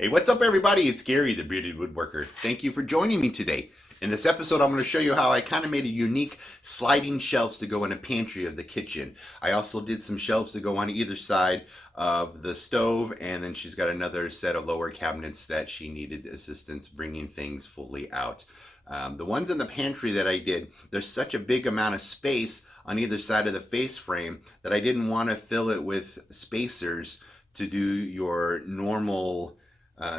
Hey, what's up, everybody? It's Gary, the Bearded Woodworker. Thank you for joining me today. In this episode, I'm going to show you how I kind of made a unique sliding shelves to go in a pantry of the kitchen. I also did some shelves to go on either side of the stove, and then she's got another set of lower cabinets that she needed assistance bringing things fully out. The ones in the pantry that I did, there's such a big amount of space on either side of the face frame that I didn't want to fill it with spacers to do your normal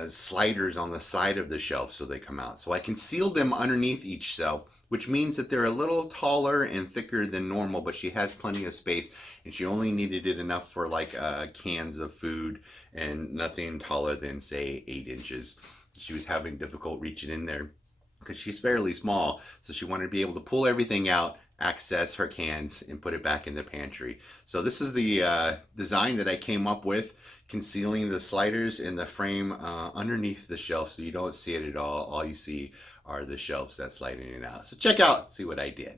sliders on the side of the shelf so they come out. So I concealed them underneath each shelf, which means that they're a little taller and thicker than normal, but she has plenty of space, and she only needed it enough for like cans of food and nothing taller than, say, 8 inches. She was having difficult reaching in there because she's fairly small, so she wanted to be able to pull everything out, access her cans, and put it back in the pantry. So this is the design that I came up with, concealing the sliders in the frame underneath the shelf so you don't see it at all. All you see are the shelves that slide in and out. So check out, see what I did.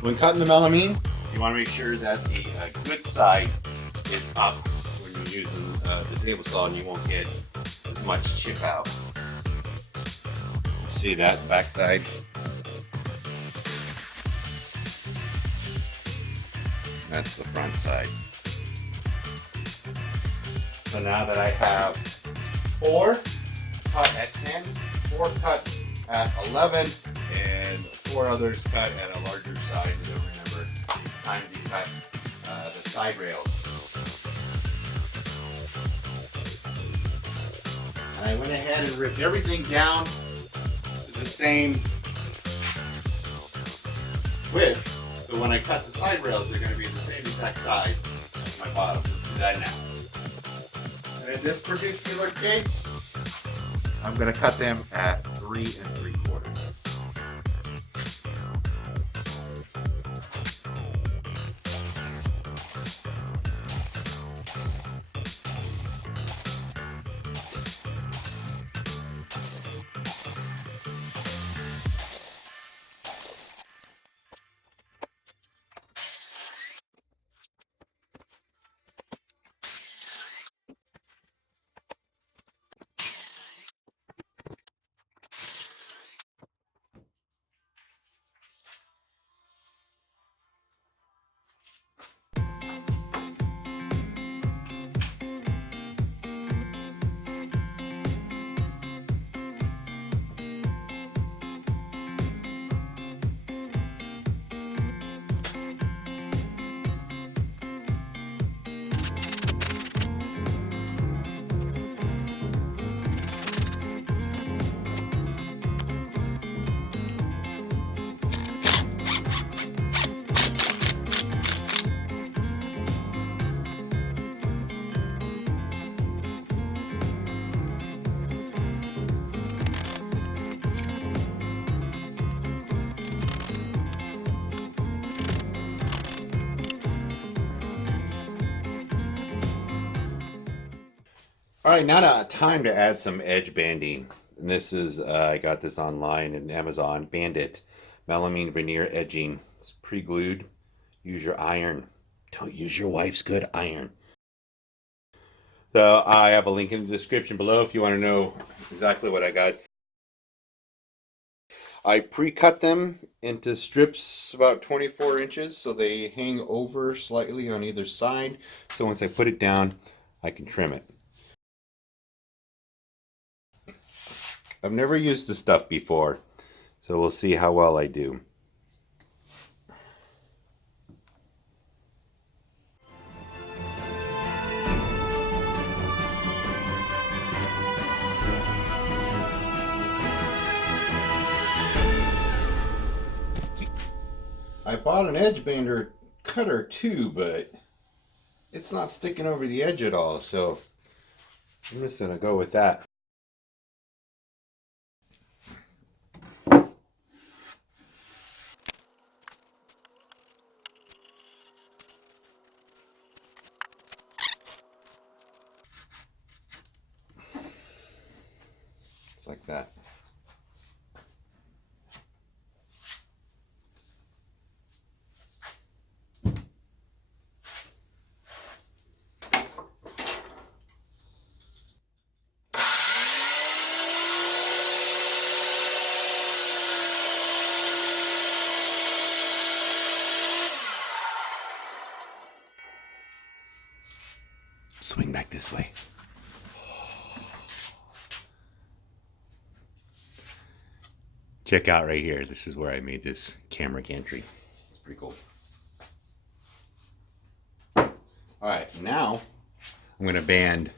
When cutting the melamine, you want to make sure that the good side is up when you're using the table saw, and you won't get as much chip out. See that back side? That's the front side. So now that I have 4 cut at 10, 4 cut at 11, and 4 others cut at a larger size. You'll remember it's time to cut the side rails. And I went ahead and ripped everything down to the same width. So when I cut the side rails, they're going to be the same exact size as my bottom. Let's do that now. And in this particular case, I'm going to cut them at 3 3/4. All right, now time to add some edge banding. And this is, I got this online in Amazon, Bandit melamine veneer edging. It's pre-glued. Use your iron. Don't use your wife's good iron. So I have a link in the description below if you want to know exactly what I got. I pre-cut them into strips about 24 inches so they hang over slightly on either side. So once I put it down, I can trim it. I've never used this stuff before, so we'll see how well I do. I bought an edge bander cutter too, but it's not sticking over the edge at all, so I'm just gonna go with that. It's like that. Swing back this way. Check out right here. This is where I made this camera gantry. It's pretty cool. All right, now I'm going to band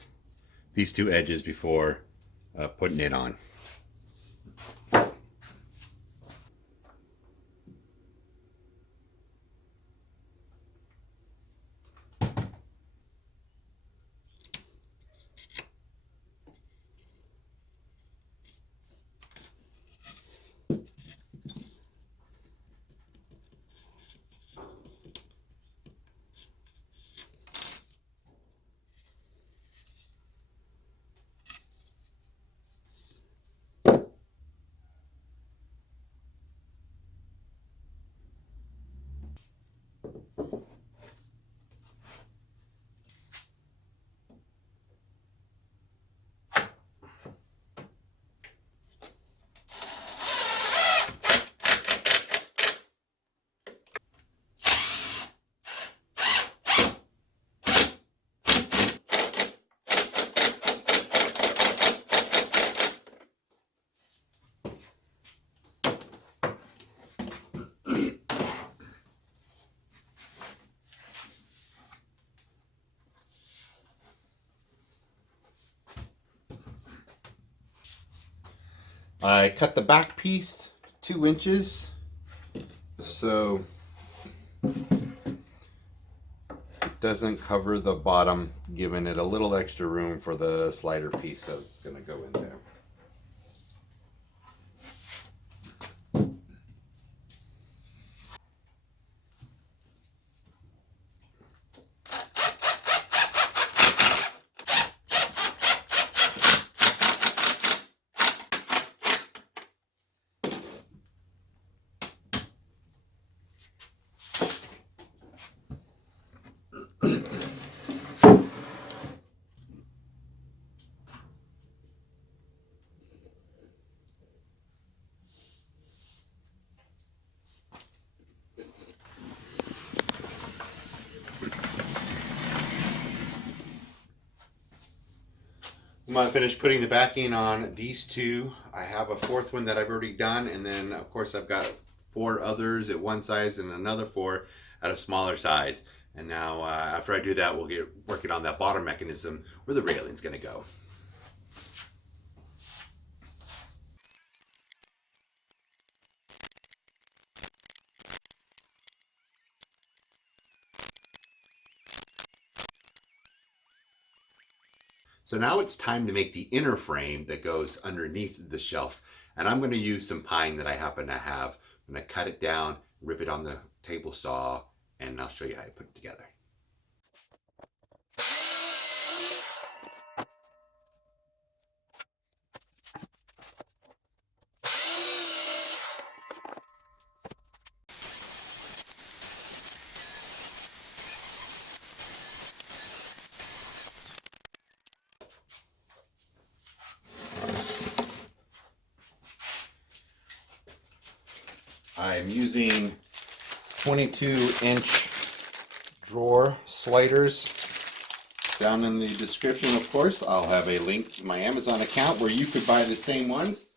these two edges before putting it on. I cut the back piece 2 inches so it doesn't cover the bottom, giving it a little extra room for the slider piece that's going to go in there. I'm going to finish putting the backing on these two. I have a fourth one that I've already done, and then of course I've got 4 others at one size and another 4 at a smaller size. And now after I do that, we'll get working on that bottom mechanism where the railing's going to go. So now it's time to make the inner frame that goes underneath the shelf. And I'm going to use some pine that I happen to have. I'm going to cut it down, rip it on the table saw, and I'll show you how I put it together. I'm using 22-inch drawer sliders. Down in the description, of course, I'll have a link to my Amazon account where you could buy the same ones.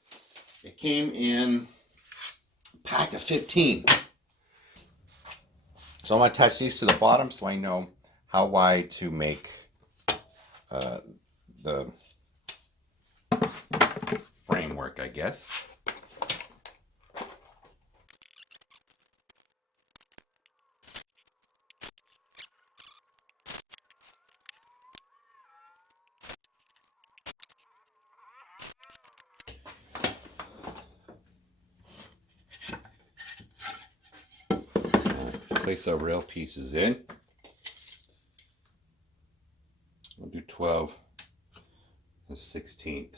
It came in a pack of 15. So I'm going to attach these to the bottom so I know how wide to make the framework, I guess. Place our rail pieces in. We'll do 12 and 16th.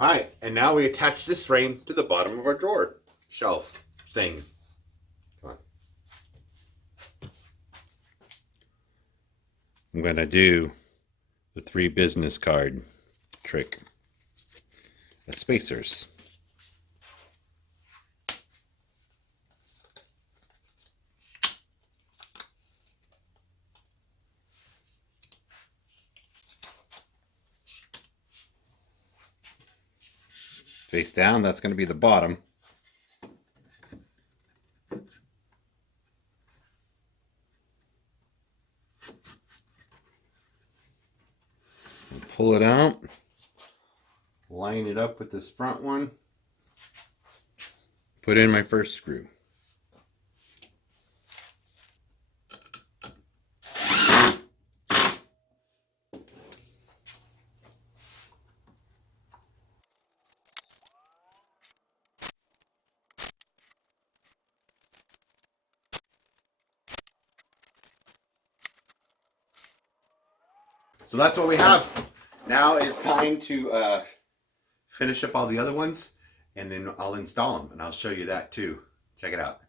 Alright, and now we attach this frame to the bottom of our drawer shelf thing. Come on. I'm going to do the 3 business card trick. The spacers. Face down, that's going to be the bottom. Pull it out, line it up with this front one, put in my first screw. So that's what we have. Now it's time to finish up all the other ones, and then I'll install them, and I'll show you that too. Check it out.